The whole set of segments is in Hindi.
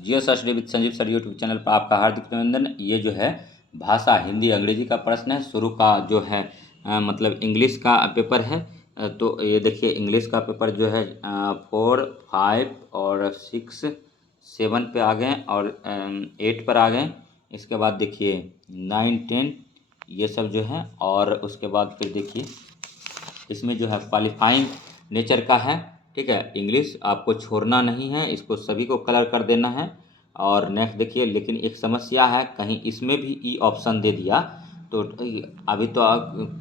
Jio study with Sanjeev sir YouTube channel पर आपका हार्दिक अभिनंदन। ये जो है भाषा हिंदी अंग्रेजी का प्रश्न है। शुरू का जो है मतलब इंग्लिश का पेपर है। तो ये देखिए इंग्लिश का पेपर जो है 4, 5 और 6, 7 पे आ गए और 8 पर आ गए। इसके बाद देखिए 9, 10 ये सब जो है, और उसके बाद फिर देखिए इसमें जो है क्वालिफाइंग नेचर का है। ठीक है, इंग्लिश आपको छोड़ना नहीं है, इसको सभी को कलर कर देना है। और नेक्स्ट देखिए, लेकिन एक समस्या है, कहीं इसमें भी ई ऑप्शन दे दिया तो अभी तो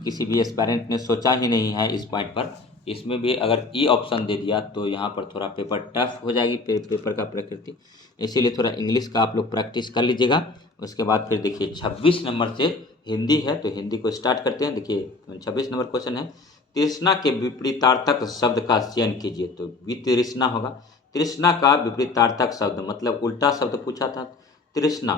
किसी भी एस्पायरेंट ने सोचा ही नहीं है इस पॉइंट पर। इसमें भी अगर ई ऑप्शन दे दिया तो यहाँ पर थोड़ा पेपर टफ हो जाएगी पेपर का प्रकृति। इसीलिए थोड़ा इंग्लिश का आप लोग प्रैक्टिस कर लीजिएगा। उसके बाद फिर देखिए 26 नंबर से हिंदी है, तो हिंदी को स्टार्ट करते हैं। देखिए 26 नंबर क्वेश्चन है, तृष्णा के विपरीतार्थक शब्द का चयन कीजिए। तो वितृष्णा होगा। तृष्णा का विपरीतार्थक शब्द मतलब उल्टा शब्द पूछा था तृष्णा,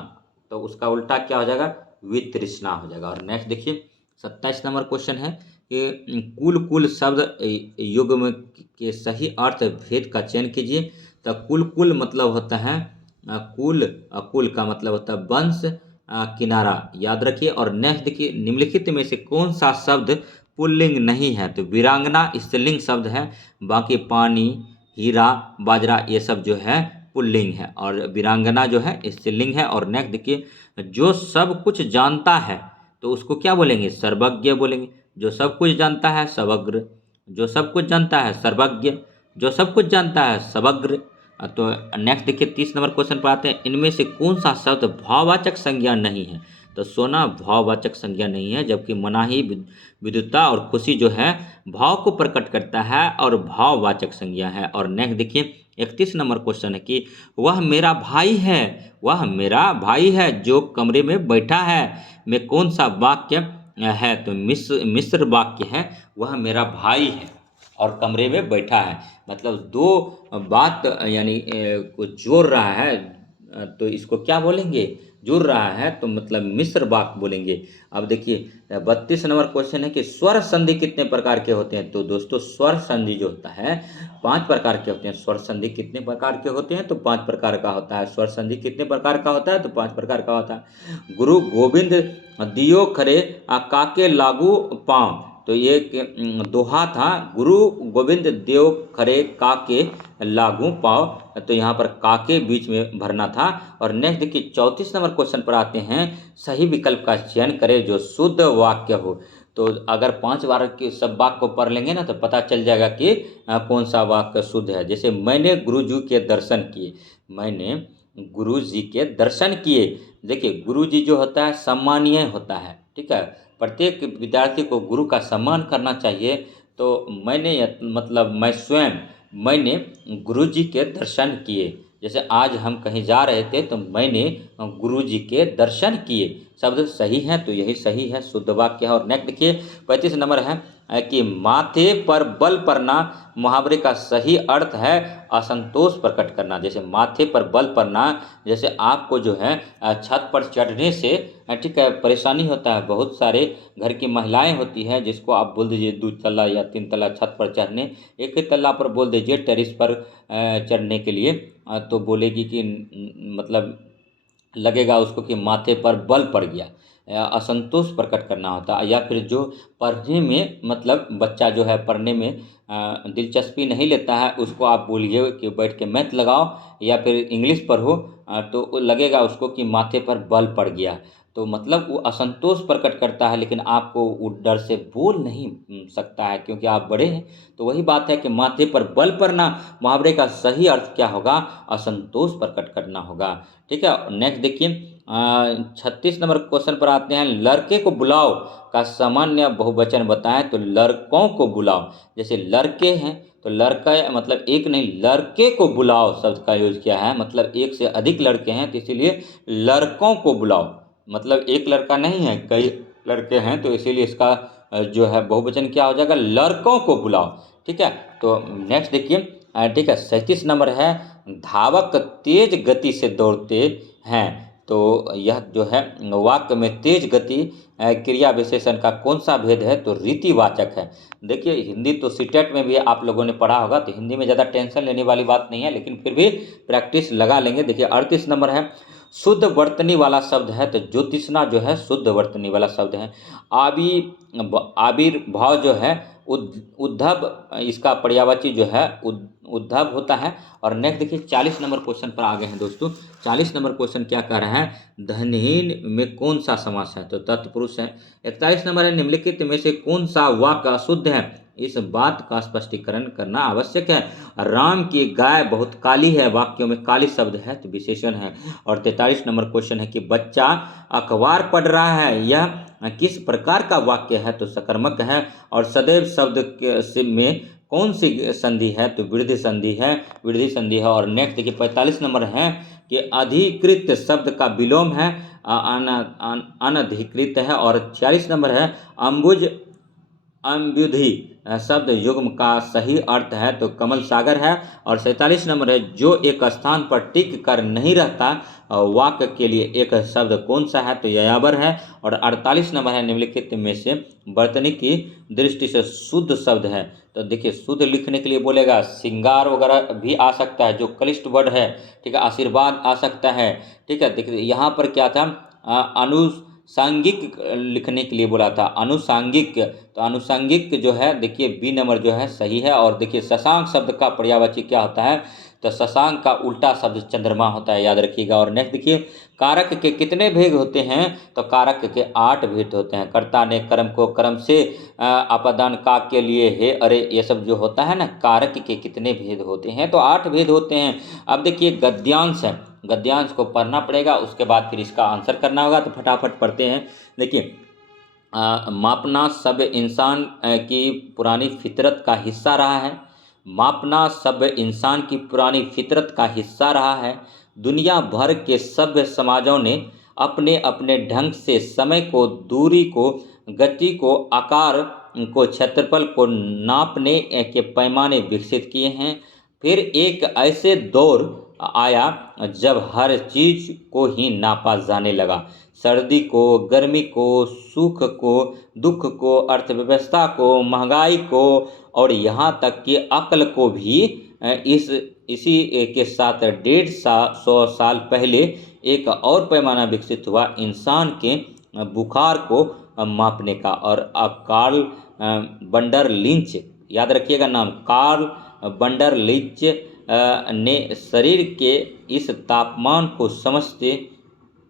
तो उसका उल्टा क्या हो जाएगा, वितृष्णा हो जाएगा। और नेक्स्ट देखिए 27 नंबर क्वेश्चन है कि कुल कुल शब्द युग्म के सही अर्थ भेद का चयन कीजिए। तो कुल कुल मतलब होता है कुल, कुल का मतलब होता है वंश, किनारा, याद रखिए। और नेक्स्ट देखिए निम्नलिखित में से कौन सा शब्द पुल्लिंग नहीं है। तो वीरांगना स्त्रीलिंग शब्द है, बाकी पानी, हीरा, बाजरा ये सब जो है पुल्लिंग है, और वीरांगना जो है स्त्रीलिंग है। और नेक्स्ट देखिए जो सब कुछ जानता है तो उसको क्या बोलेंगे, सर्वज्ञ बोलेंगे। जो सब कुछ जानता है सर्वज्ञ, जो सब कुछ जानता है सर्वज्ञ, जो सब कुछ जानता है समग्र। तो नेक्स्ट देखिए 30 नंबर क्वेश्चन पर आते हैं, इनमें से कौन सा शब्द भाववाचक संज्ञा नहीं है। तो सोना भाववाचक संज्ञा नहीं है, जबकि मनाही, विद्युता और खुशी जो है भाव को प्रकट करता है और भाववाचक संज्ञा है। और नेक्स्ट देखिए 31 नंबर क्वेश्चन है कि वह मेरा भाई है, वह मेरा भाई है जो कमरे में बैठा है, में कौन सा वाक्य है। तो मिश्र वाक्य है, वह मेरा भाई है और कमरे में बैठा है। मतलब दो बात यानी को जोड़ रहा है, तो इसको क्या बोलेंगे, जुड़ रहा है, तो मतलब मिश्र वाक्य बोलेंगे। अब देखिए 32 नंबर क्वेश्चन है कि स्वर संधि कितने प्रकार के होते हैं। तो दोस्तों स्वर संधि जो होता है 5 प्रकार के होते हैं। स्वर संधि कितने प्रकार के होते हैं, तो 5 प्रकार का होता है। स्वर संधि कितने प्रकार का होता है, तो 5 प्रकार का होता है। गुरु गोविंद दियो खरे काके लागू पाँव। तो ये दोहा था, गुरु गोविंद देव खरे काके लागू पाव। तो यहाँ पर काके बीच में भरना था। और नेक्स्ट देखिए 34 नंबर क्वेश्चन पर आते हैं, सही विकल्प का चयन करें जो शुद्ध वाक्य हो। तो अगर 5 बार के सब वाक्य को पढ़ लेंगे ना तो पता चल जाएगा कि कौन सा वाक्य शुद्ध है। जैसे मैंने गुरुजी के दर्शन किए, मैंने गुरुजी के दर्शन किए। देखिए गुरुजी जो होता है सम्मानीय होता है, ठीक है, प्रत्येक विद्यार्थी को गुरु का सम्मान करना चाहिए। तो मैंने मतलब मैं स्वयं, मैंने गुरुजी के दर्शन किए। जैसे आज हम कहीं जा रहे थे तो मैंने गुरुजी के दर्शन किए, शब्द सही है, तो यही सही है, शुद्ध वाक्य है। और नेक्स्ट देखिए 35 नंबर है कि माथे पर बल पड़ना मुहावरे का सही अर्थ है असंतोष प्रकट करना। जैसे माथे पर बल पड़ना, जैसे आपको जो है छत पर चढ़ने से ठीक है परेशानी होता है। बहुत सारे घर की महिलाएं होती हैं जिसको आप बोल दीजिए 2 तल्ला या 3 तल्ला छत पर चढ़ने, एक ही तल्ला पर बोल दीजिए टेरिस पर चढ़ने के लिए, तो बोलेगी कि मतलब लगेगा उसको कि माथे पर बल पड़ गया, असंतोष प्रकट करना होता है। या फिर जो पढ़ने में मतलब बच्चा जो है पढ़ने में दिलचस्पी नहीं लेता है, उसको आप बोलिए कि बैठ के मैथ लगाओ या फिर इंग्लिश पढ़ो, तो लगेगा उसको कि माथे पर बल पड़ गया। तो मतलब वो असंतोष प्रकट करता है, लेकिन आपको वो डर से बोल नहीं सकता है क्योंकि आप बड़े हैं। तो वही बात है कि माथे पर बल पड़ना मुहावरे का सही अर्थ क्या होगा, असंतोष प्रकट करना होगा। ठीक है, नेक्स्ट देखिए 36 नंबर क्वेश्चन पर आते हैं, लड़के को बुलाओ का सामान्य बहुवचन बताएं। तो लड़कों को बुलाओ, जैसे लड़के हैं तो लड़का मतलब एक नहीं, लड़के को बुलाओ शब्द का यूज किया है, मतलब एक से अधिक लड़के हैं तो इसीलिए लड़कों को बुलाओ, मतलब एक लड़का नहीं है कई लड़के हैं, तो इसीलिए इसका जो है बहुवचन क्या हो जाएगा, लड़कों को बुलाओ। ठीक है, तो नेक्स्ट देखिए ठीक है 37 नंबर है, धावक तेज गति से दौड़ते हैं तो यह जो है वाक्य में तेज गति क्रिया विशेषण का कौन सा भेद है, तो रीतिवाचक है। देखिए हिंदी तो सीटेट में भी आप लोगों ने पढ़ा होगा, तो हिंदी में ज़्यादा टेंशन लेने वाली बात नहीं है, लेकिन फिर भी प्रैक्टिस लगा लेंगे। देखिए 38 नंबर है, शुद्ध वर्तनी वाला शब्द है, तो ज्योतिषना जो है शुद्ध वर्तनी वाला शब्द है। आविर्भाव जो है उद्धव, इसका पर्यायवाची जो है उद्धव होता है। और नेक्स्ट देखिए 40 नंबर क्वेश्चन पर आ गए हैं दोस्तों। 40 नंबर क्वेश्चन क्या कह रहा है, धनहीन में कौन सा समास है, तो तत्पुरुष है। 41 नंबर है, निम्नलिखित में से कौन सा वाक्य अशुद्ध है, इस बात का स्पष्टीकरण करना आवश्यक है। राम की गाय बहुत काली है, वाक्यों में काली शब्द है, तो विशेषण है। और 43 नंबर क्वेश्चन है कि बच्चा अखबार पढ़ रहा है, यह किस प्रकार का वाक्य है, तो सकर्मक है। और सदैव शब्द में कौन सी संधि है, तो वृद्धि संधि है, वृद्धि संधि है। और नेक्स्ट देखिए 45 नंबर है कि अधिकृत शब्द का विलोम है, अनधिकृत है। और 46 नंबर है अम्बुज अम्बुधि शब्द युग्म का सही अर्थ है, तो कमल सागर है। और 47 नंबर है, जो एक स्थान पर टिक कर नहीं रहता, वाक्य के लिए एक शब्द कौन सा है, तो यायावर है। और 48 नंबर है, निम्नलिखित में से वर्तनी की दृष्टि से शुद्ध शब्द है, तो देखिए शुद्ध लिखने के लिए बोलेगा श्रृंगार वगैरह भी आ सकता है, जो कलिष्ठ वर्ड है, ठीक है, आशीर्वाद आ सकता है, ठीक है। देखिए यहाँ पर क्या था, अनुसांगिक लिखने के लिए बोला था, अनुसांगिक, तो अनुसांगिक जो है देखिए बी नंबर जो है सही है। और देखिए शशांक शब्द का पर्यायवाची क्या होता है, तो शशांक का उल्टा शब्द चंद्रमा होता है, याद रखिएगा। और नेक्स्ट देखिए कारक के कितने भेद होते हैं, तो कारक के 8 भेद होते हैं। कर्ता ने कर्म को कर्म से, अपादान का के लिए है, अरे ये सब जो होता है ना, कारक के कितने भेद होते हैं, तो 8 भेद होते हैं। अब देखिए गद्यांश है, गद्यांश को पढ़ना पड़ेगा, उसके बाद फिर इसका आंसर करना होगा, तो फटाफट पढ़ते हैं। देखिए मापना सब इंसान की पुरानी फितरत का हिस्सा रहा है, मापना सब इंसान की पुरानी फितरत का हिस्सा रहा है। दुनिया भर के सभ्य समाजों ने अपने अपने ढंग से समय को, दूरी को, गति को, आकार को, क्षेत्रफल को नापने के पैमाने विकसित किए हैं। फिर एक ऐसे दौर आया जब हर चीज को ही नापा जाने लगा, सर्दी को, गर्मी को, सुख को, दुख को, अर्थव्यवस्था को, महंगाई को, और यहाँ तक कि अक्ल को भी। इसी के साथ 150 साल पहले एक और पैमाना विकसित हुआ इंसान के बुखार को मापने का। और कार्ल बंडर लिंच, याद रखिएगा नाम, कार्ल बंडर लिंच ने शरीर के इस तापमान को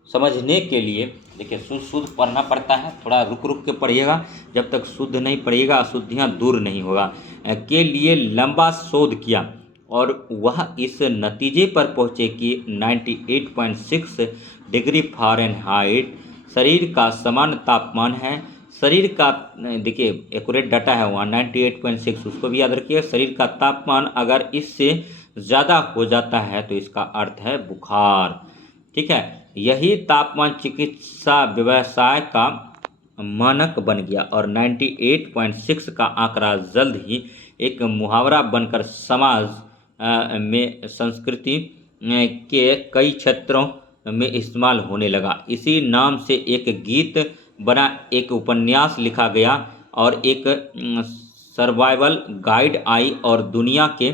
समझने के लिए, देखिए शुद्ध पढ़ना पड़ता है, थोड़ा रुक रुक के पढ़िएगा, जब तक शुद्ध नहीं पढ़िएगा अशुद्धियाँ दूर नहीं होगा, के लिए लंबा शोध किया। और वह इस नतीजे पर पहुँचे कि 98.6 डिग्री फ़ारेनहाइट शरीर का सामान्य तापमान है। शरीर का, देखिए एक्यूरेट डाटा है वहाँ 98.6, उसको भी याद रखिए। शरीर का तापमान अगर इससे ज़्यादा हो जाता है तो इसका अर्थ है बुखार, ठीक है। यही तापमान चिकित्सा व्यवसाय का मानक बन गया और 98.6 का आंकड़ा जल्द ही एक मुहावरा बनकर समाज में, संस्कृति के कई क्षेत्रों में इस्तेमाल होने लगा। इसी नाम से एक गीत बना, एक उपन्यास लिखा गया और एक सर्वाइवल गाइड आई और दुनिया के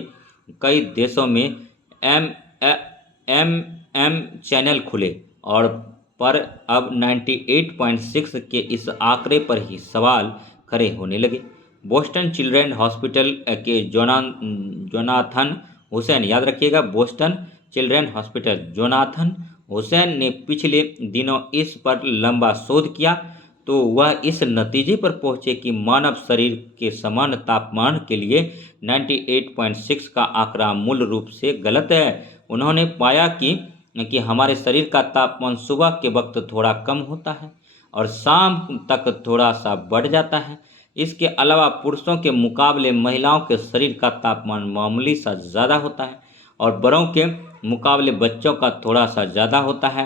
कई देशों में एम चैनल खुले। और पर अब 98.6 के इस आंकड़े पर ही सवाल खड़े होने लगे। बोस्टन चिल्ड्रेन हॉस्पिटल के जोनाथन हुसैन, याद रखिएगा, Boston children hospital, Jonathan Hussain ने पिछले दिनों इस पर लंबा शोध किया, तो वह इस नतीजे पर पहुंचे कि मानव शरीर के समान तापमान के लिए 98.6 का आंकड़ा मूल रूप से गलत है। उन्होंने पाया कि हमारे शरीर का तापमान सुबह के वक्त थोड़ा कम होता है और शाम तक थोड़ा सा बढ़ जाता है। इसके अलावा पुरुषों के मुकाबले महिलाओं के शरीर का तापमान मामूली सा ज़्यादा होता है और बड़ों के मुकाबले बच्चों का थोड़ा सा ज़्यादा होता है।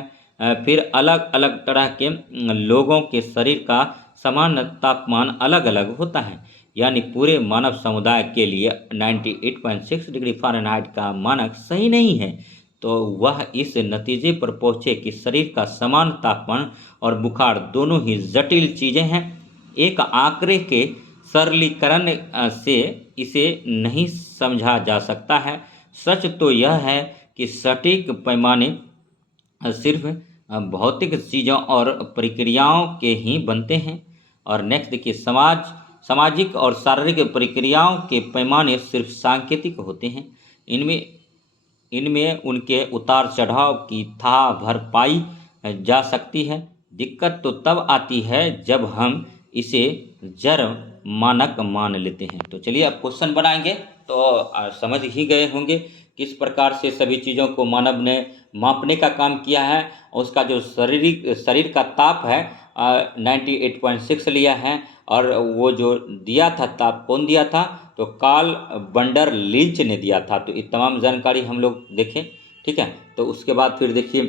फिर अलग अलग तरह के लोगों के शरीर का सामान्य तापमान अलग अलग होता है, यानी पूरे मानव समुदाय के लिए 98.6 डिग्री फ़ारेनहाइट का मानक सही नहीं है। तो वह इस नतीजे पर पहुँचे कि शरीर का समान तापमान और बुखार दोनों ही जटिल चीज़ें हैं। एक आंकड़े के सरलीकरण से इसे नहीं समझा जा सकता है। सच तो यह है कि सटीक पैमाने सिर्फ भौतिक चीज़ों और प्रक्रियाओं के ही बनते हैं। और नेक्स्ट देखिए, सामाजिक और शारीरिक प्रक्रियाओं के पैमाने सिर्फ सांकेतिक होते हैं। इनमें इनमें उनके उतार चढ़ाव की था भरपाई जा सकती है। दिक्कत तो तब आती है जब हम इसे जड़ मानक मान लेते हैं। तो चलिए अब क्वेश्चन बनाएंगे, तो समझ ही गए होंगे किस प्रकार से सभी चीज़ों को मानव ने मापने का काम किया है। उसका जो शरीर का ताप है 98.6 लिया है, और वो जो दिया था ताप कौन दिया था, तो कार्ल बंडर लिंच ने दिया था। तो ये तमाम जानकारी हम लोग देखें, ठीक है। तो उसके बाद फिर देखिए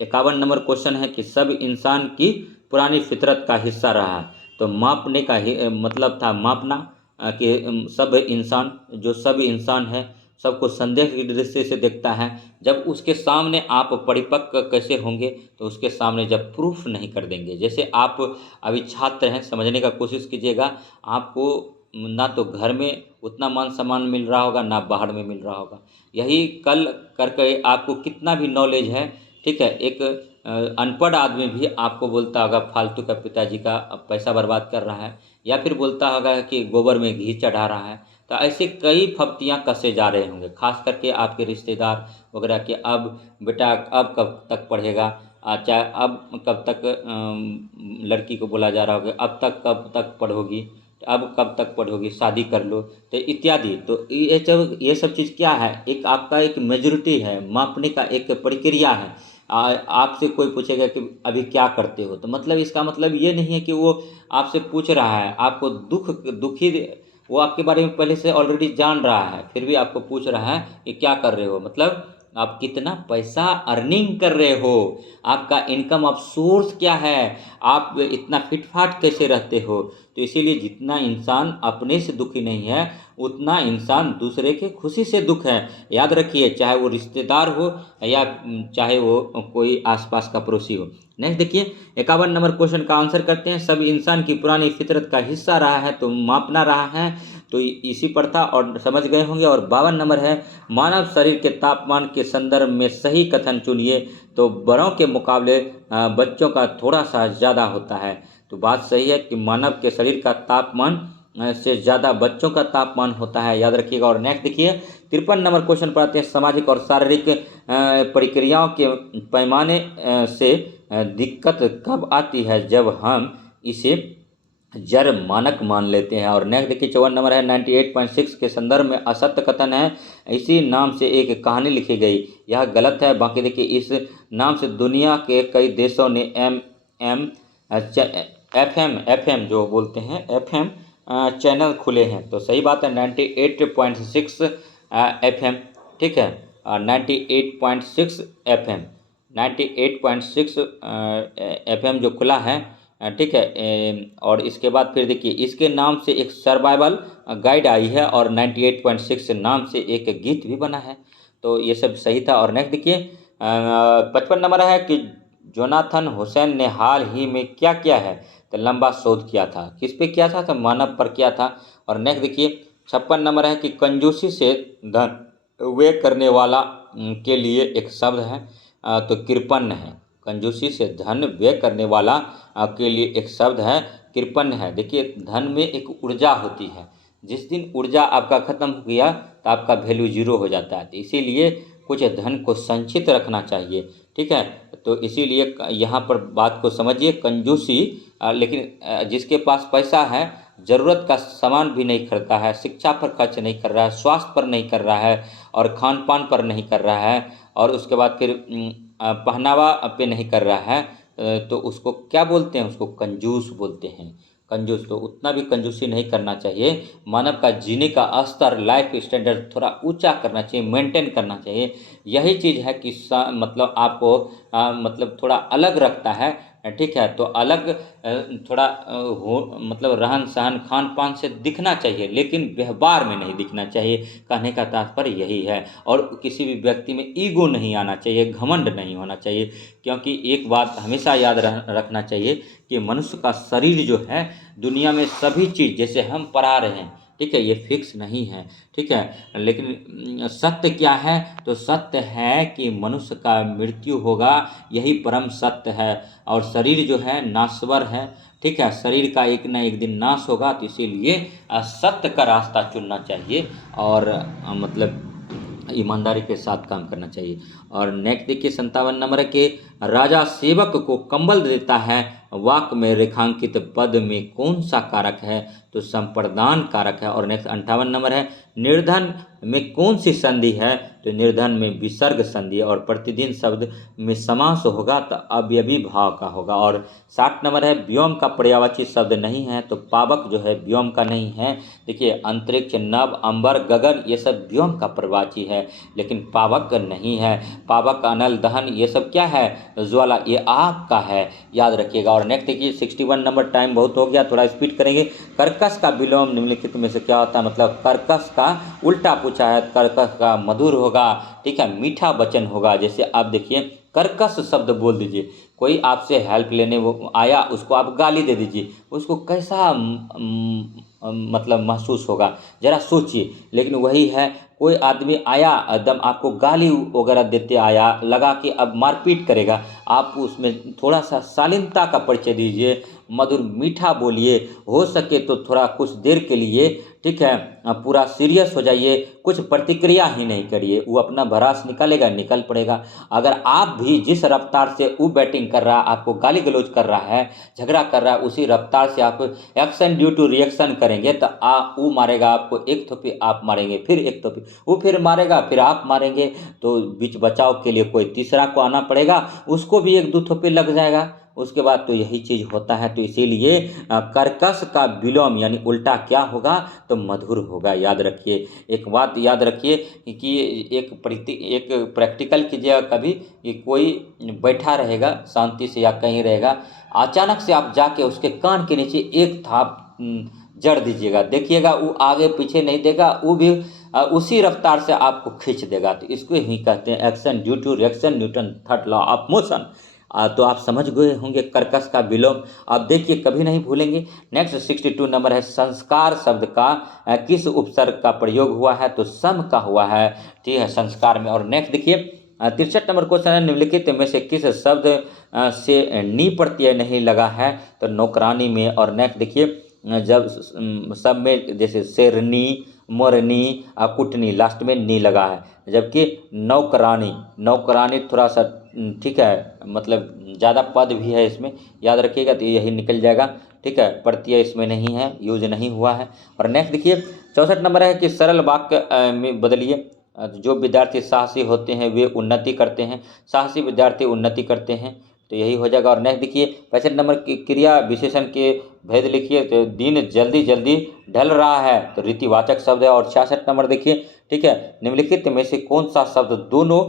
51 नंबर क्वेश्चन है कि सब इंसान की पुरानी फितरत का हिस्सा रहा है। तो मापने का मतलब था मापना, कि सब इंसान है, सबको संदेह की दृष्टि से देखता है। जब उसके सामने आप परिपक्व कैसे होंगे, तो उसके सामने जब प्रूफ नहीं कर देंगे। जैसे आप अभी छात्र हैं, समझने का कोशिश कीजिएगा। आपको ना तो घर में उतना मान सम्मान मिल रहा होगा, ना बाहर में मिल रहा होगा। यही कल करके आपको कितना भी नॉलेज है, ठीक है, एक अनपढ़ आदमी भी आपको बोलता होगा फालतू का पिताजी का पैसा बर्बाद कर रहा है, या फिर बोलता होगा कि गोबर में घी चढ़ा रहा है। तो ऐसे कई फप्तियाँ कसे जा रहे होंगे, खास करके आपके रिश्तेदार वगैरह के। अब बेटा अब कब तक पढ़ेगा, चाहे अब कब तक लड़की को बोला जा रहा होगा अब तक कब तक पढ़ोगी, अब कब तक पढ़ोगी, शादी कर लो, तो इत्यादि। तो ये सब चीज़ क्या है, एक आपका एक मेजोरिटी है, मापने का एक प्रक्रिया है। आपसे कोई पूछेगा कि अभी क्या करते हो, तो मतलब इसका मतलब ये नहीं है कि वो आपसे पूछ रहा है, आपको दुखी, वो आपके बारे में पहले से ऑलरेडी जान रहा है, फिर भी आपको पूछ रहा है कि क्या कर रहे हो, मतलब आप कितना पैसा अर्निंग कर रहे हो, आपका इनकम ऑफ सोर्स क्या है, आप इतना फिटफाट कैसे रहते हो। तो इसीलिए जितना इंसान अपने से दुखी नहीं है, उतना इंसान दूसरे के खुशी से दुख है। याद रखिए, चाहे वो रिश्तेदार हो या चाहे वो कोई आसपास का पड़ोसी हो। नेक्स्ट देखिए 51 नंबर क्वेश्चन का आंसर करते हैं। सब इंसान की पुरानी फितरत का हिस्सा रहा है, तो मापना रहा है, तो इसी पर था और समझ गए होंगे। और 52 नंबर है, मानव शरीर के तापमान के संदर्भ में सही कथन चुनिए। तो बड़ों के मुकाबले बच्चों का थोड़ा सा ज़्यादा होता है। तो बात सही है कि मानव के शरीर का तापमान से ज़्यादा बच्चों का तापमान होता है, याद रखिएगा। और नेक्स्ट देखिए 53 नंबर क्वेश्चन पर आते हैं। सामाजिक और शारीरिक प्रक्रियाओं के पैमाने से दिक्कत कब आती है, जब हम इसे जड़ मानक मान लेते हैं। और नेक्स्ट देखिए 54 नंबर है, 98.6 के संदर्भ में असत्य कथन है। इसी नाम से एक कहानी लिखी गई, यह गलत है। बाकी देखिए इस नाम से दुनिया के कई देशों ने FM जो बोलते हैं FM चैनल खुले हैं। तो सही बात है 98.6 FM, ठीक है, 98.6 FM 98.6 FM जो खुला है, ठीक है। और इसके बाद फिर देखिए इसके नाम से एक सर्वाइवल गाइड आई है, और 98.6 नाम से एक गीत भी बना है। तो ये सब सही था। और नेक्स्ट देखिए 55 नंबर है कि जोनाथन हुसैन ने हाल ही में क्या किया है, तो लंबा शोध किया था। किस पे किया था, तो मानव पर किया था। और नेक्स्ट देखिए 56 नंबर है कि कंजूसी से धन व्यय करने वाला के लिए एक शब्द है, तो कृपण है। कंजूसी से धन व्यय करने वाला के लिए एक शब्द है कृपण है। देखिए धन में एक ऊर्जा होती है, जिस दिन ऊर्जा आपका खत्म हो गया तो आपका वैल्यू जीरो हो जाता है। तो इसीलिए कुछ धन को संचित रखना चाहिए, ठीक है। तो इसीलिए यहाँ पर बात को समझिए, कंजूसी, लेकिन जिसके पास पैसा है ज़रूरत का सामान भी नहीं खरीदता है, शिक्षा पर खर्च नहीं कर रहा है, स्वास्थ्य पर नहीं कर रहा है, और खान पान पर नहीं कर रहा है, और उसके बाद फिर पहनावा पे नहीं कर रहा है, तो उसको क्या बोलते हैं, उसको कंजूस बोलते हैं। कंजूस, तो उतना भी कंजूसी नहीं करना चाहिए। मानव का जीने का स्तर, लाइफ स्टैंडर्ड थोड़ा ऊंचा करना चाहिए, मेंटेन करना चाहिए। यही चीज़ है कि मतलब आपको मतलब थोड़ा अलग रखता है ठीक है, तो अलग थोड़ा हो मतलब रहन सहन खान पान से दिखना चाहिए, लेकिन व्यवहार में नहीं दिखना चाहिए। कहने का तात्पर्य यही है। और किसी भी व्यक्ति में ईगो नहीं आना चाहिए, घमंड नहीं होना चाहिए, क्योंकि एक बात हमेशा याद रखना चाहिए कि मनुष्य का शरीर जो है, दुनिया में सभी चीज़ जैसे हम पढ़ा रहे हैं, ठीक है, ये फिक्स नहीं है, ठीक है, लेकिन सत्य क्या है, तो सत्य है कि मनुष्य का मृत्यु होगा, यही परम सत्य है। और शरीर जो है नाश्वर है, ठीक है, शरीर का एक ना एक दिन नाश होगा, तो इसीलिए सत्य का रास्ता चुनना चाहिए और मतलब ईमानदारी के साथ काम करना चाहिए। और नेक्स्ट देखिए 57 नंबर है कि राजा सेवक को कंबल देता है, वाक्य में रेखांकित पद में कौन सा कारक है, तो संप्रदान कारक है। और नेक्स्ट 58 नंबर है निर्धन में कौन सी संधि है, तो निर्धन में विसर्ग संधि है। और प्रतिदिन शब्द में समास होगा तो अवयवी भाव का होगा। और 60 नंबर है व्योम का पर्यायवाची शब्द नहीं है, तो पावक जो है व्योम का नहीं है। देखिए अंतरिक्ष, नभ, अंबर, गगन ये सब व्योम का पर्यायवाची है, लेकिन पावक नहीं है। पावक, अनल, दहन ये सब क्या है, ज्वाला, ये आग का है, याद रखिएगा। और नेक्स्ट देखिए 61 नंबर, टाइम बहुत हो गया, थोड़ा स्पीड करेंगे। कर्कश का विलोम निम्नलिखित में से क्या होता है, मतलब कर्कश का उल्टा पूछा है, कर्कश का मधुर होगा, ठीक है, मीठा वचन होगा। जैसे आप देखिए कर्कश शब्द बोल दीजिए, कोई आपसे हेल्प लेने वो आया, उसको आप गाली दे दीजिए, उसको कैसा मतलब महसूस होगा, जरा सोचिए। लेकिन वही है, कोई आदमी आया एकदम आपको गाली वगैरह देते आया, लगा कि अब मारपीट करेगा, आप उसमें थोड़ा सा शालीनता का परिचय दीजिए, मधुर मीठा बोलिए, हो सके तो थोड़ा कुछ देर के लिए, ठीक है, पूरा सीरियस हो जाइए, कुछ प्रतिक्रिया ही नहीं करिए, वो अपना भड़ास निकालेगा, निकल पड़ेगा। अगर आप भी जिस रफ्तार से वो बैटिंग कर रहा है, आपको गाली गलौज कर रहा है, झगड़ा कर रहा है, उसी रफ्तार से आप एक्शन ड्यू टू रिएक्शन करेंगे, तो वो मारेगा आपको एक थोपी, आप मारेंगे फिर एक थोपी, वो फिर मारेगा, फिर आप मारेंगे, तो बीच बचाव के लिए कोई तीसरा को आना पड़ेगा, उसको भी एक दो थोपी लग जाएगा, उसके बाद तो यही चीज़ होता है। तो इसीलिए कर्कश का विलोम यानी उल्टा क्या होगा, तो मधुर होगा, याद रखिए। एक बात याद रखिए कि एक प्रैक्टिकल कीजिएगा कभी, कि कोई बैठा रहेगा शांति से या कहीं रहेगा, अचानक से आप जाके उसके कान के नीचे एक थाप जड़ दीजिएगा, देखिएगा वो आगे पीछे नहीं देगा, वो भी उसी रफ्तार से आपको खींच देगा। तो इसको ही कहते हैं action due to reaction, Newton third law of motion. तो आप समझ गए होंगे कर्कश का विलोम, आप देखिए कभी नहीं भूलेंगे। नेक्स्ट 62 नंबर है संस्कार शब्द का किस उपसर्ग का प्रयोग हुआ है, तो सम का हुआ है, ठीक है, संस्कार में। और नेक्स्ट देखिए 63 नंबर क्वेश्चन है निम्नलिखित में से किस शब्द से नी प्रत्यय नहीं लगा है, तो नौकरानी में। और नेक्स्ट देखिए जब सब में जैसे शेरनी, मोरनी, कुटनी, लास्ट में नी लगा है, जबकि नौकरानी, नौकरानी थोड़ा सा ठीक है, मतलब ज़्यादा पद भी है इसमें, याद रखिएगा, तो यही निकल जाएगा, ठीक है, प्रत्यय इसमें नहीं है, यूज नहीं हुआ है। और नेक्स्ट देखिए 64 नंबर है कि सरल वाक्य में बदलिए। जो विद्यार्थी साहसी होते हैं वे उन्नति करते हैं, साहसी विद्यार्थी उन्नति करते हैं, तो यही हो जाएगा। और नेक्स्ट देखिए 65 नंबर की क्रिया विशेषण के भेद लिखिए, तो दिन जल्दी जल्दी ढल रहा है, तो रीतिवाचक शब्द है। और 66 नंबर देखिए, ठीक है, निम्नलिखित में से कौन सा शब्द दोनों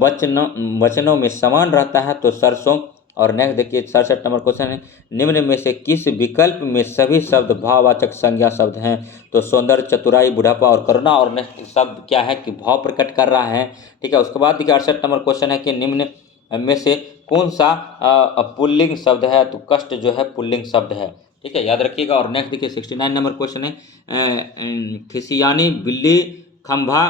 वचनों में समान रहता है, तो सरसों। और नेक्स्ट देखिए 67 नंबर क्वेश्चन है निम्न में से किस विकल्प में सभी शब्द भाववाचक संज्ञा शब्द हैं, तो सौंदर्य, चतुराई, बुढ़ापा और करुणा। और नेक्स्ट शब्द क्या है कि भाव प्रकट कर रहा है, ठीक है। उसके बाद देखिए 68 नंबर क्वेश्चन है कि निम्न में से कौन सा पुल्लिंग शब्द है, तो कष्ट जो है पुल्लिंग शब्द है, ठीक है, याद रखिएगा। और नेक्स्ट देखिए 69 नंबर क्वेश्चन है खिसियानी बिल्ली खंभा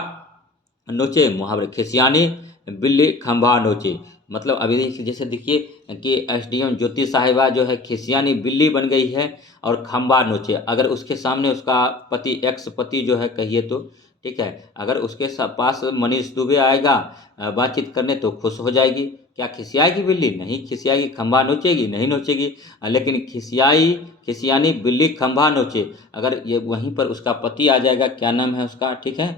नोचे, मुहावरे, खिसियानी बिल्ली खंभा नोचे, मतलब अभी जैसे देखिए कि एसडीएम ज्योति साहिबा जो है खिसियानी बिल्ली बन गई है और खंभा नोचे, अगर उसके सामने उसका पति एक्स पति जो है कहिए तो, ठीक है, अगर उसके पास मनीष दुबे आएगा बातचीत करने तो खुश हो जाएगी, क्या खिसियाएगी बिल्ली, नहीं खिसियाएगी, खंभा नोचेगी, नहीं नोचेगी। लेकिन खिसियानी बिल्ली खंभा नोचे, अगर ये वहीं पर उसका पति आ जाएगा, क्या नाम है उसका, ठीक है,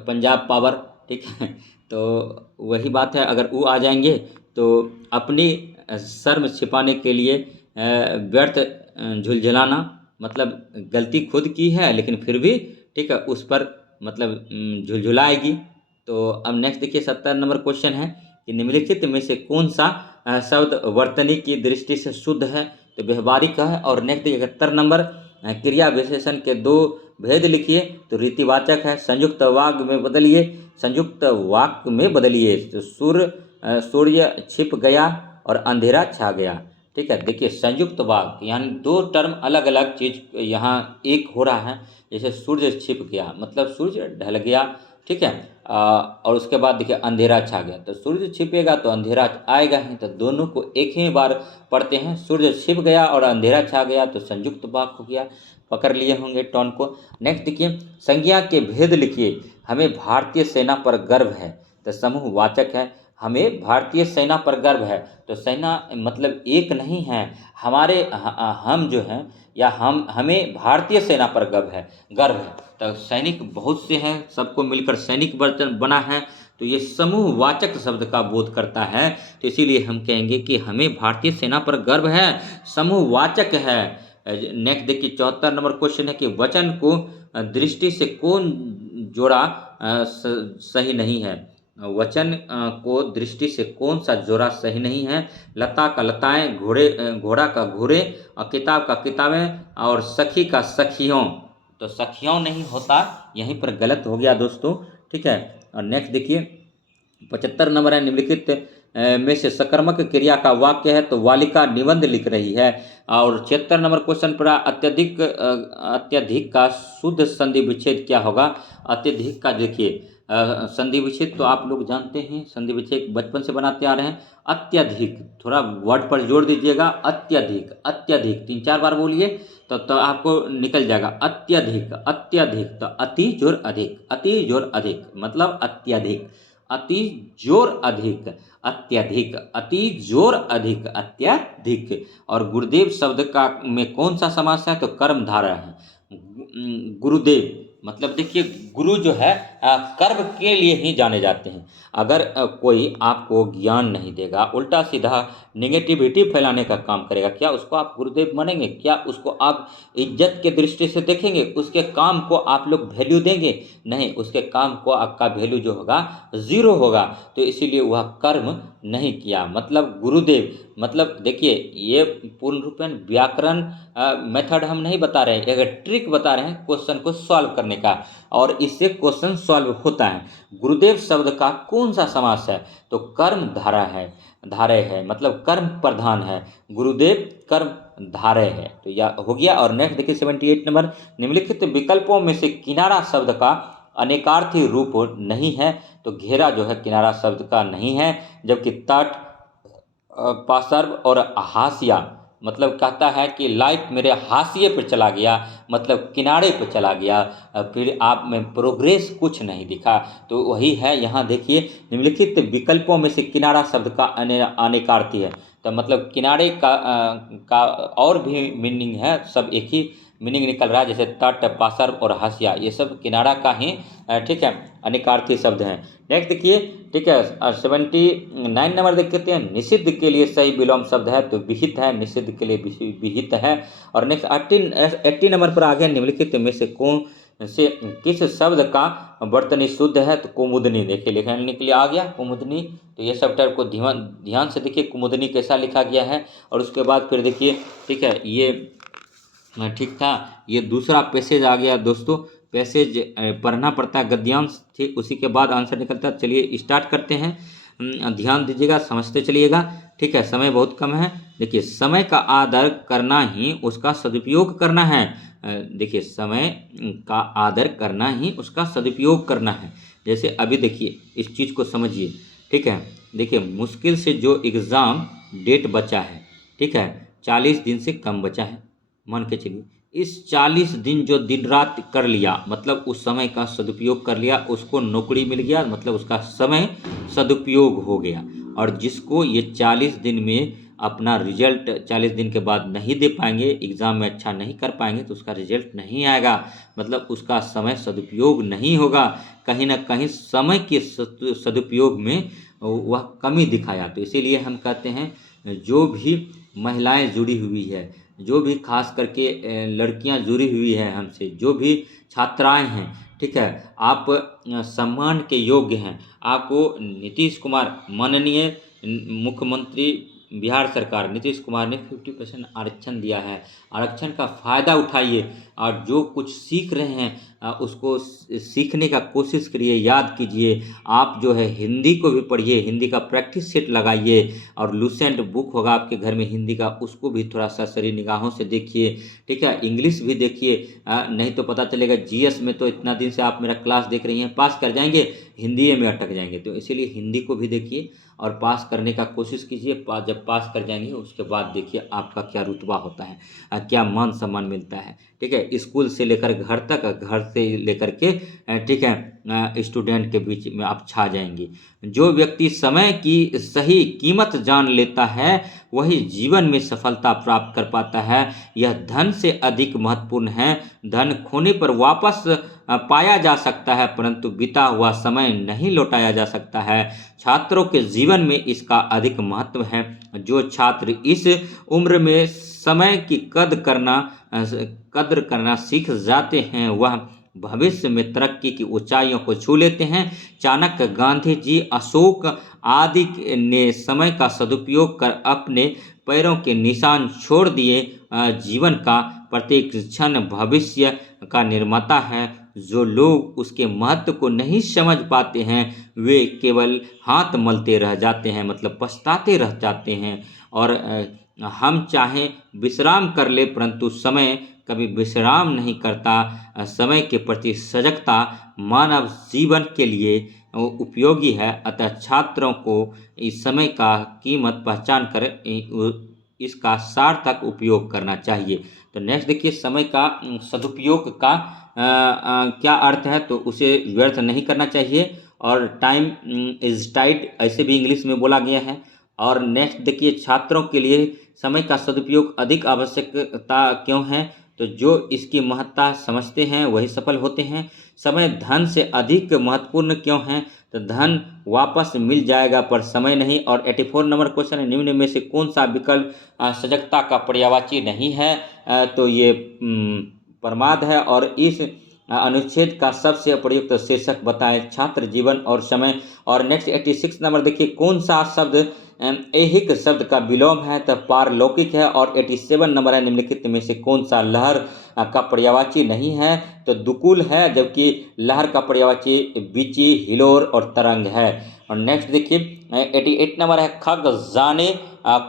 पंजाब पावर, ठीक है, तो वही बात है, अगर वो आ जाएंगे तो अपनी शर्म छिपाने के लिए व्यर्थ झुलझुलाना, मतलब गलती खुद की है लेकिन फिर भी, ठीक है, उस पर मतलब झुलझुलाएगी। तो अब नेक्स्ट देखिए 70 नंबर क्वेश्चन है कि निम्नलिखित में से कौन सा शब्द वर्तनी की दृष्टि से शुद्ध है, तो व्यवहारिक है। और नेक्स्ट 71 नंबर, क्रिया विशेषण के दो भेद लिखिए, तो रीतिवाचक है। संयुक्त वाक्य में बदलिए, संयुक्त वाक्य में बदलिए, तो सूर्य छिप गया और अंधेरा छा गया। ठीक है, देखिए संयुक्त वाक्य यानी दो टर्म अलग अलग चीज यहाँ एक हो रहा है। जैसे सूर्य छिप गया मतलब सूर्य ढल गया, ठीक है। और उसके बाद देखिए अंधेरा छा गया, तो सूर्य छिपेगा तो अंधेरा आएगा ही, तो दोनों को एक ही बार पढ़ते हैं। सूर्य छिप गया और अंधेरा छा गया, तो संयुक्त वाक्य हो गया, पकड़ लिए होंगे टोन को। नेक्स्ट देखिए, संज्ञा के भेद लिखिए। हमें भारतीय सेना पर गर्व है, तो समूह वाचक है। हमें भारतीय सेना पर गर्व है, तो सेना मतलब एक नहीं है, हमारे हम जो हैं या हमें भारतीय सेना पर गर्व है। तो सैनिक बहुत से हैं, सबको मिलकर सैनिक बना है, तो ये समूह वाचक शब्द का बोध करता है। तो इसीलिए हम कहेंगे कि हमें भारतीय सेना पर गर्व है, समूह वाचक है। नेक्स्ट देखिए 74 नंबर क्वेश्चन है कि वचन को दृष्टि से कौन जोड़ा सही नहीं है। वचन को दृष्टि से कौन सा जोड़ा सही नहीं है। लता का लताएं, घोड़ा का घोड़े, और किताब का किताबें, और सखी का सखियों, तो सखियों नहीं होता, यहीं पर गलत हो गया दोस्तों। ठीक है, और नेक्स्ट देखिए 75 नंबर है, निम्नलिखित में से सकर्मक क्रिया का वाक्य है, तो वालिका निबंध लिख रही है। और 76 नंबर क्वेश्चन पर अत्यधिक का शुद्ध संधि विच्छेद क्या होगा। अत्यधिक का देखिए संधि विच्छेद तो आप लोग जानते हैं, संधि विच्छेद बचपन से बनाते आ रहे हैं। अत्यधिक, थोड़ा वर्ड पर जोर दीजिएगा, अत्यधिक अत्यधिक 3-4 बार बोलिए तो आपको निकल जाएगा। अत्यधिक अत्यधिक, तो अति जोर अधिक, अति जोर अधिक मतलब अत्यधिक, अति जोर अधिक अत्यधिक, अति जोर अधिक अत्यधिक। और गुरुदेव शब्द का में कौन सा समास है, तो कर्मधारय है। गुरुदेव मतलब देखिए गुरु जो है कर्म के लिए ही जाने जाते हैं। अगर कोई आपको ज्ञान नहीं देगा, उल्टा सीधा निगेटिविटी फैलाने का काम करेगा, क्या उसको आप गुरुदेव मानेंगे? क्या उसको आप इज्जत के दृष्टि से देखेंगे? उसके काम को आप लोग वैल्यू देंगे? नहीं, उसके काम को आपका वैल्यू जो होगा ज़ीरो होगा। तो इसीलिए वह कर्म नहीं किया। मतलब गुरुदेव मतलब देखिए ये पूर्ण रूपेण व्याकरण मेथड हम नहीं बता रहे हैं, एक ट्रिक बता रहे हैं क्वेश्चन को सॉल्व करने का, और इससे क्वेश्चन सॉल्व होता है। गुरुदेव शब्द का कौन सा समास है, तो कर्म धारय है मतलब कर्म प्रधान है। गुरुदेव कर्म धारय है, तो यह हो गया। और नेक्स्ट देखिए 78 नंबर, निम्नलिखित विकल्पों में से किनारा शब्द का अनेकार्थी रूप नहीं है, तो घेरा जो है किनारा शब्द का नहीं है। जबकि तट, पार्श्व और हाशिया मतलब कहता है कि लाइट मेरे हाशिए पर चला गया, मतलब किनारे पर चला गया, फिर आप में प्रोग्रेस कुछ नहीं दिखा। तो वही है यहाँ देखिए, निम्नलिखित विकल्पों में से किनारा शब्द का अनेकार्थी है, तो मतलब किनारे का और भी मीनिंग है, सब एक ही मीनिंग निकल रहा है। जैसे तट, पार्श्व और हाशिया ये सब किनारा का ही ठीक है अनेकार्थी शब्द हैं। नेक्स्ट देखिए, ठीक है 79 नंबर देखते हैं, निषिद्ध के लिए सही विलोम शब्द है, तो विहित है, निषिद्ध के लिए विहित है। और नेक्स्ट 80 नंबर पर आगे, निम्नलिखित में से कौन से किस शब्द का वर्तनी शुद्ध है, तो कुमुदनी। देखिए लिखने के लिए आ गया कुमुदनी, तो ये सब टाइप को ध्यान से देखिए कुमुदनी कैसा लिखा गया है। और उसके बाद फिर देखिए, ठीक है ये ठीक था, ये दूसरा पैसेज आ गया दोस्तों। पैसेज पढ़ना पड़ता है गद्यांश, ठीक, उसी के बाद आंसर निकलता है। चलिए स्टार्ट करते हैं, ध्यान दीजिएगा, समझते चलिएगा। ठीक है, समय बहुत कम है। देखिए समय का आदर करना ही उसका सदुपयोग करना है। देखिए समय का आदर करना ही उसका सदुपयोग करना है। जैसे अभी देखिए इस चीज़ को समझिए, ठीक है। देखिए मुश्किल से जो एग्ज़ाम डेट बचा है, ठीक है, 40 दिन से कम बचा है, मान के चलिए। इस 40 दिन जो दिन रात कर लिया, मतलब उस समय का सदुपयोग कर लिया, उसको नौकरी मिल गया, मतलब उसका समय सदुपयोग हो गया। और जिसको ये 40 दिन में अपना रिजल्ट 40 दिन के बाद नहीं दे पाएंगे, एग्ज़ाम में अच्छा नहीं कर पाएंगे, तो उसका रिजल्ट नहीं आएगा, मतलब उसका समय सदुपयोग नहीं होगा। कहीं ना कहीं समय के सदुपयोग में वह कमी दिखाया। तो इसीलिए हम कहते हैं जो भी महिलाएं जुड़ी हुई है, जो भी खास करके लड़कियां जुड़ी हुई हैं हमसे, जो भी छात्राएं हैं, ठीक है, आप सम्मान के योग्य हैं। आपको नीतीश कुमार माननीय मुख्यमंत्री बिहार सरकार नीतीश कुमार ने 50% आरक्षण दिया है। आरक्षण का फ़ायदा उठाइए और जो कुछ सीख रहे हैं उसको सीखने का कोशिश करिए, याद कीजिए। आप जो है हिंदी को भी पढ़िए, हिंदी का प्रैक्टिस सेट लगाइए और लुसेंट बुक होगा आपके घर में हिंदी का, उसको भी थोड़ा सा सरसरी निगाहों से देखिए। ठीक है, इंग्लिश भी देखिए, नहीं तो पता चलेगा जीएस में तो इतना दिन से आप मेरा क्लास देख रही हैं, पास कर जाएंगे, हिंदी में अटक जाएंगे। तो इसीलिए हिंदी को भी देखिए और पास करने का कोशिश कीजिए। जब पास कर जाएंगे उसके बाद देखिए आपका क्या रुतबा होता है, क्या मान सम्मान मिलता है। ठीक है, स्कूल से लेकर घर तक, घर से लेकर के ठीक है स्टूडेंट के बीच में आप छा जाएंगे। जो व्यक्ति समय की सही कीमत जान लेता है वही जीवन में सफलता प्राप्त कर पाता है। यह धन से अधिक महत्वपूर्ण है। धन खोने पर वापस पाया जा सकता है, परंतु बीता हुआ समय नहीं लौटाया जा सकता है। छात्रों के जीवन में इसका अधिक महत्व है। जो छात्र इस उम्र में समय की कद्र करना सीख जाते हैं वह भविष्य में तरक्की की ऊंचाइयों को छू लेते हैं। चाणक्य, गांधी जी, अशोक आदि ने समय का सदुपयोग कर अपने पैरों के निशान छोड़ दिए। जीवन का प्रत्येक क्षण भविष्य का निर्माता है। जो लोग उसके महत्व को नहीं समझ पाते हैं वे केवल हाथ मलते रह जाते हैं, मतलब पछताते रह जाते हैं। और हम चाहें विश्राम कर ले परंतु समय कभी विश्राम नहीं करता। समय के प्रति सजगता मानव जीवन के लिए उपयोगी है। अतः छात्रों को इस समय का कीमत पहचान कर इसका सार्थक उपयोग करना चाहिए। तो नेक्स्ट देखिए, समय का सदुपयोग का क्या अर्थ है, तो उसे व्यर्थ नहीं करना चाहिए और टाइम इज टाइट ऐसे भी इंग्लिश में बोला गया है। और नेक्स्ट देखिए, छात्रों के लिए समय का सदुपयोग अधिक आवश्यकता क्यों है, तो जो इसकी महत्ता समझते हैं वही सफल होते हैं। समय धन से अधिक महत्वपूर्ण क्यों है, तो धन वापस मिल जाएगा पर समय नहीं। और 84 नंबर क्वेश्चन है, निम्न में से कौन सा विकल्प सजगता का पर्यायवाची नहीं है, तो ये प्रमाद है। और इस अनुच्छेद का सबसे प्रयुक्त शीर्षक बताएं, छात्र जीवन और समय। और नेक्स्ट 86 नंबर देखिए, कौन सा शब्द ऐहिक शब्द का विलोम है, तो पारलौकिक है। और 87 नंबर है, निम्नलिखित में से कौन सा लहर का पर्यायवाची नहीं है, तो दुकुल है, जबकि लहर का पर्यायवाची बीची, हिलोर और तरंग है। और नेक्स्ट देखिए 88 नंबर है, खग जाने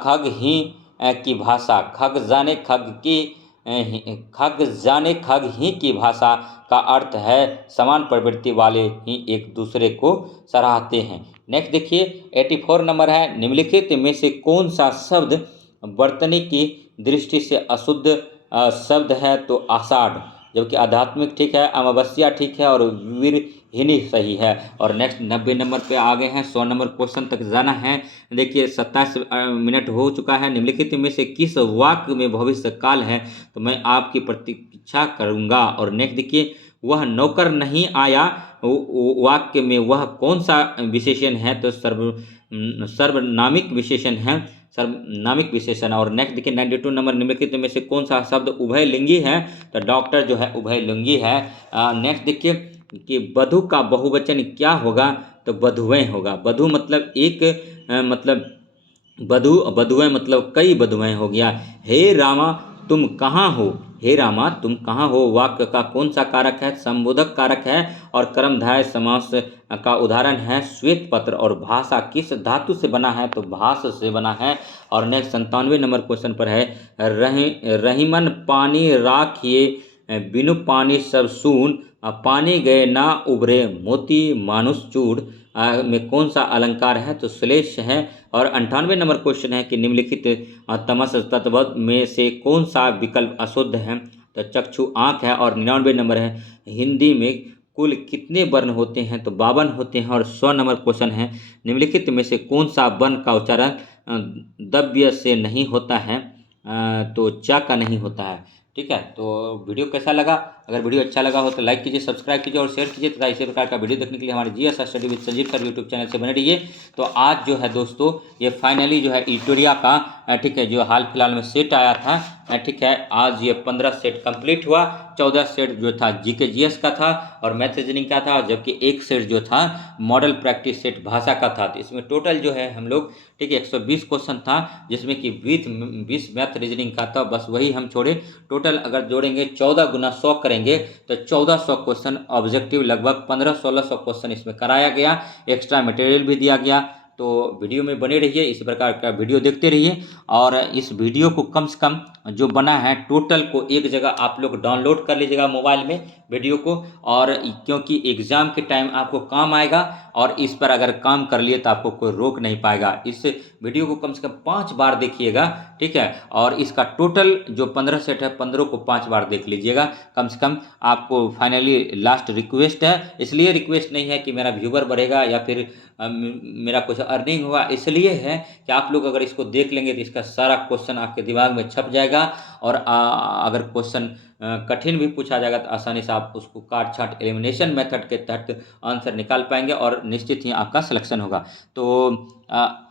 खग ही की भाषा, खग जाने खग ही की भाषा का अर्थ है समान प्रवृत्ति वाले ही एक दूसरे को सराहते हैं। नेक्स्ट देखिए 84 नंबर है, निम्नलिखित में से कौन सा शब्द वर्तनी की दृष्टि से अशुद्ध शब्द है, तो आषाढ़, जबकि आध्यात्मिक ठीक है, अमावस्या ठीक है और वीरहिनी सही है। और नेक्स्ट 90 नंबर पे आ गए हैं, 100 नंबर क्वेश्चन तक जाना है। देखिए 27 मिनट हो चुका है। निम्नलिखित में से किस वाक्य में भविष्य काल है, तो मैं आपकी प्रतीक्षा करूंगा। और नेक्स्ट देखिए, वह नौकर नहीं आया वाक्य में वह कौन सा विशेषण है, तो सर्वनामिक विशेषण है, सर्वनामिक विशेषण। और नेक्स्ट देखिए 92 नंबर, निम्नलिखित में से कौन सा शब्द उभयलिंगी है, तो डॉक्टर जो है उभयलिंगी है। नेक्स्ट देखिए कि वधु का बहुवचन क्या होगा, तो वधुएं होगा। वधु मतलब एक मतलब वधुएं मतलब कई वधुएं हो गया। हे रामा तुम कहाँ हो, हे रामा तुम कहाँ हो वाक्य का कौन सा कारक है, संबोधक कारक है। और कर्मधारय समास का उदाहरण है श्वेत पत्र। और भाषा किस धातु से बना है, तो भाष से बना है। और नेक्स्ट 97 नंबर क्वेश्चन पर है, रहीमन पानी राखिए बिनु पानी सब सून, पानी गए ना उबरे मोती मानुष चूड़ में कौन सा अलंकार है, तो श्लेष है। और 98 नंबर क्वेश्चन है कि निम्नलिखित तमस तत्व में से कौन सा विकल्प अशुद्ध है, तो चक्षु आँख है। और 99 नंबर है, हिंदी में कुल कितने वर्ण होते हैं, तो 52 होते हैं। और 100 नंबर क्वेश्चन है, निम्नलिखित में से कौन सा वर्ण का उच्चारण दव्य से नहीं होता है, तो चा का नहीं होता है। ठीक है, तो वीडियो कैसा लगा अगर वीडियो अच्छा लगा हो तो लाइक कीजिए, सब्सक्राइब कीजिए और शेयर कीजिए तथा इसी प्रकार का वीडियो देखने के लिए हमारे GS study with Sanjeev sir YouTube channel से बने रहिए। तो आज जो है दोस्तों ये फाइनली जो है इटोरिया का ठीक है जो हाल फिलहाल में सेट आया था, ठीक है आज ये 15 सेट कंप्लीट हुआ। 14 सेट जो था जीके जीएस का था और मैथ रीजनिंग का था, जबकि एक सेट जो था मॉडल प्रैक्टिस सेट भाषा का था। तो इसमें टोटल जो है हम लोग ठीक है 120 क्वेश्चन था, जिसमें कि 20 मैथ रीजनिंग का था, बस वही हम छोड़े। टोटल अगर जोड़ेंगे 14 गुना 100 करेंगे तो 1400 क्वेश्चन ऑब्जेक्टिव, लगभग 1500-1600 क्वेश्चन इसमें कराया गया। एक्स्ट्रा मटेरियल भी दिया गया। तो वीडियो में बने रहिए, इसी प्रकार का वीडियो देखते रहिए। और इस वीडियो को कम से कम जो बना है टोटल को एक जगह आप लोग डाउनलोड कर लीजिएगा मोबाइल में वीडियो को, और क्योंकि एग्ज़ाम के टाइम आपको काम आएगा और इस पर अगर काम कर लिए तो आपको कोई रोक नहीं पाएगा। इस वीडियो को कम से कम 5 बार देखिएगा, ठीक है। और इसका टोटल जो 15 सेट है 15 को 5 बार देख लीजिएगा कम से कम। आपको फाइनली लास्ट रिक्वेस्ट है, इसलिए रिक्वेस्ट नहीं है कि मेरा व्यूवर बढ़ेगा या फिर मेरा कुछ अर्निंग हुआ, इसलिए है कि आप लोग अगर इसको देख लेंगे तो इसका सारा क्वेश्चन आपके दिमाग में छप जाएगा। और अगर क्वेश्चन कठिन भी पूछा जाएगा तो आसानी से आप उसको काट छाट एलिमिनेशन मेथड के तहत आंसर निकाल पाएंगे और निश्चित ही आपका सिलेक्शन होगा। तो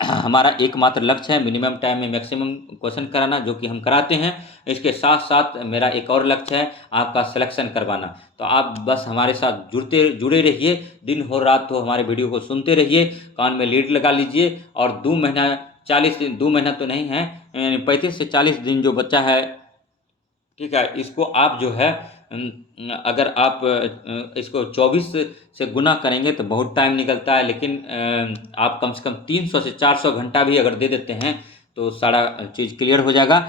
हमारा एकमात्र लक्ष्य है मिनिमम टाइम में मैक्सिमम क्वेश्चन कराना, जो कि हम कराते हैं। इसके साथ साथ मेरा एक और लक्ष्य है आपका सिलेक्शन करवाना। तो आप बस हमारे साथ जुड़े रहिए, दिन हो रात तो हमारे वीडियो को सुनते रहिए, कान में लीड लगा लीजिए। और 2 महीना 40 दिन, 2 महीना तो नहीं है, 35 से 40 दिन जो बच्चा है, ठीक है, इसको आप जो है अगर आप इसको 24 से गुना करेंगे तो बहुत टाइम निकलता है, लेकिन आप कम से कम 300 से 400 घंटा भी अगर दे देते हैं तो सारा चीज़ क्लियर हो जाएगा।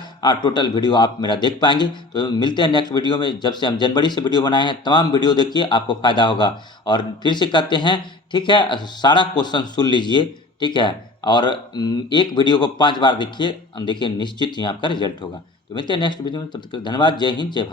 टोटल वीडियो आप मेरा देख पाएंगे। तो मिलते हैं नेक्स्ट वीडियो में। जब से हम जनवरी से वीडियो बनाए हैं तमाम वीडियो देखिए, आपको फ़ायदा होगा। और फिर से कहते हैं, ठीक है, सारा क्वेश्चन सुन लीजिए, ठीक है, और एक वीडियो को 5 बार देखिए, निश्चित ही आपका रिजल्ट होगा। तो मिलते हैं नेक्स्ट वीडियो में, तब तक के लिए धन्यवाद। जय हिंद, जय भारत।